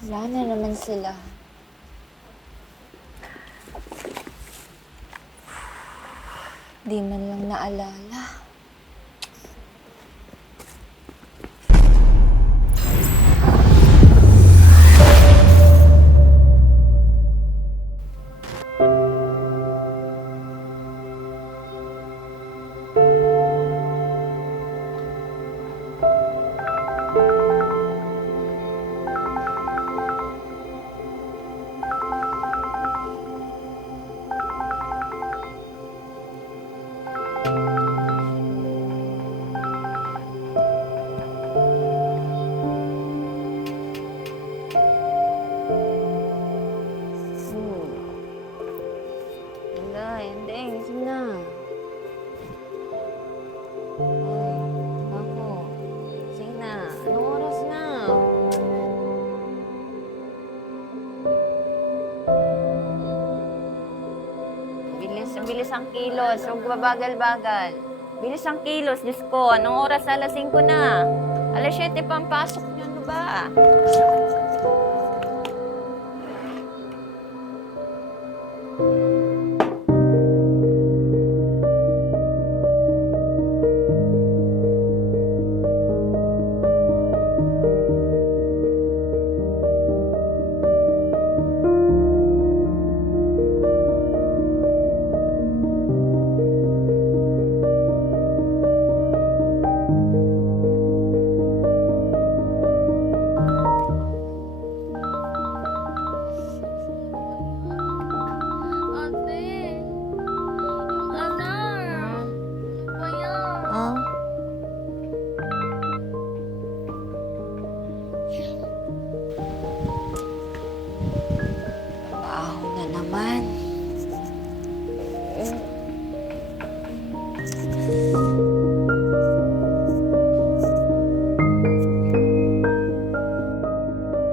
Wala na naman sila. Di man lang naalala. Hindi. Gising na. Uy, ako. Gising na. Anong oras na? Bilis ang kilos. Huwag babagal-bagal. Bilis ang kilos. Diyos ko, anong oras? Alas 5 na. Alas 7 pa ang pasok niyo. Ano ba? Baho na naman.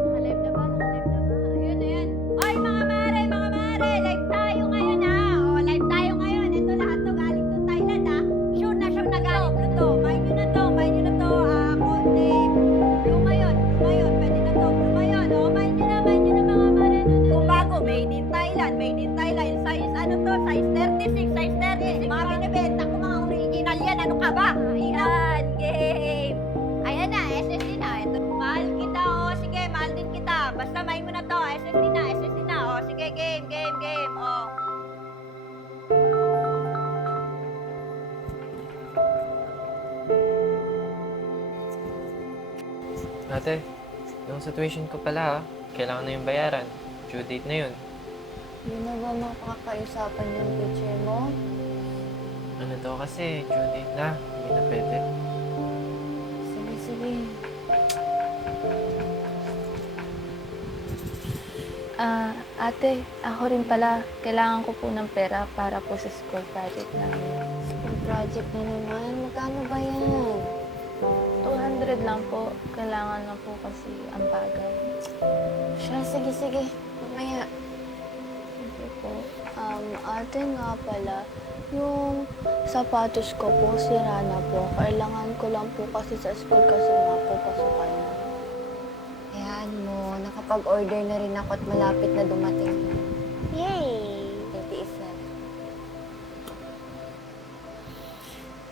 Naka-live na ba? Naka-live na ba? Ayun, ayun. Oy, mga mare! Mga mare! Live tayo ngayon, ha? O, live tayo ngayon. Ito lahat to galing to Thailand, ha? Sure na galing to. Mind nyo na to. Mind nyo na to. Cold name. Lumayon. Pwede na to. Lumayon. O, mind nyo na, mga mare. Kung bago, made in Thailand. Size, ano to? Size 36. Mga binibenta ko, mga original yan. Ano ka ba? Ayan, game. Ayan na, SSD na. Ito, mahal kita, o. Sige, mahal din kita. Basta mind mo na to. SSD na. O, sige, game. O. Ate, yung sa tuition ko pala, kailangan na yung bayaran. Due date na yun. Hindi na ba makakausapan yung teacher mo? Ano to kasi, due date na. Hindi na pwede. Sige. Ate, ako rin pala. Kailangan ko po ng pera para po sa school project namin. School project na naman. Magkano ba yan? 200 lang po. Kailangan lang po kasi ang bagay. Siya, sige. Mamaya. Sige po. Ate nga pala, yung sapatos ko po, sira na po. Kailangan ko lang po kasi sa school kasi nga po pasukan na. Hayaan mo, nakapag-order na rin ako at malapit na dumating. Yay! Titiis na.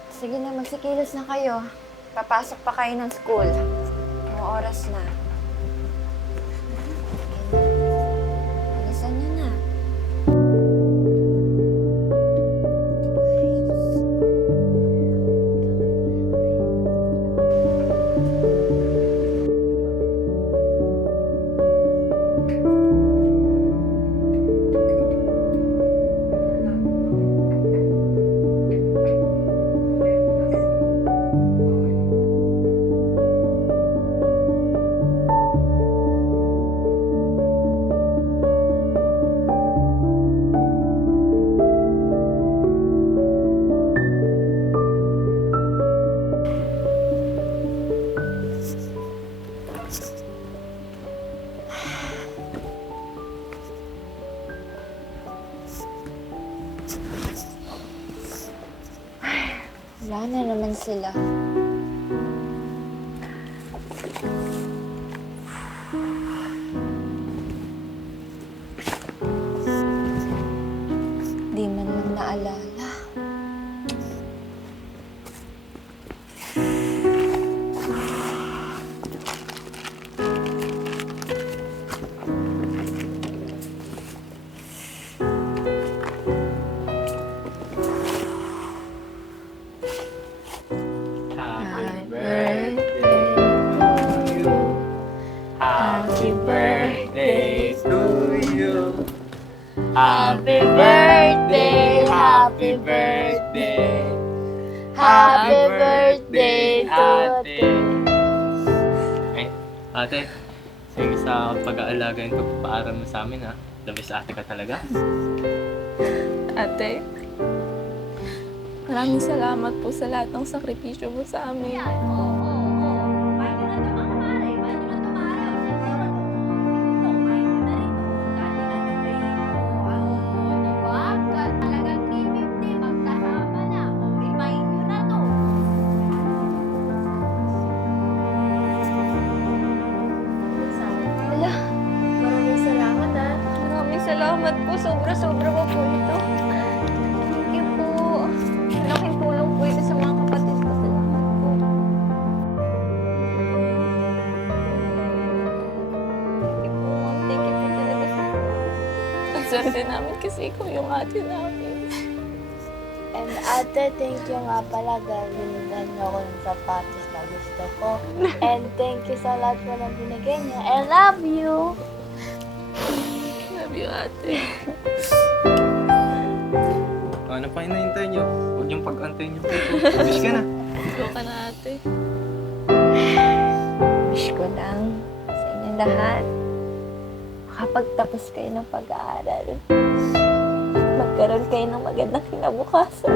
Sige na, magsikilos na kayo. Papasok pa kayo ng school. Mga oras na. Alisan niyo na. Wala na naman sila. paalala. Happy birthday to you. Happy birthday to you. Happy birthday, happy birthday. Happy birthday, ate. Ay, ate, sige sa pag-aalaga yung pagpapaaral mo sa amin ha. Labis ate ka talaga. Ate, maraming salamat po sa lahat ng sakripisyo mo sa amin. Yan, oo. Kain nyo na ito mga mare. Kain nyo na ito mare. Ito, kain nyo na rin ito. Dati na ito ito. Diba? Talagang 350. Magkasama na. Imahin nyo na to. Wala, maraming salamat ha. Maraming salamat po. Sobra-sobra po po ito. Thank you po. Malaking tulong po ito sa mga kapatid ko. Salamat po. Thank you po, ma'am. Thank you po talaga sa ang swerte namin kasi ikaw yung ate namin. And ate, thank you nga pala dahil binigyan niyo ako ng sapatos na gusto ko. And thank you sa lahat po ng binigay niyo. I love you! Love you, ate. Ano pa hinahintay niyo? Huwag niyong pag-antay niyo. Wish ka na. Ikaw ka na, ate. Wish ko lang sa inyong lahat. Makapagtapos kayo ng pag-aaral. Magkaroon kayo ng magandang kinabukasan.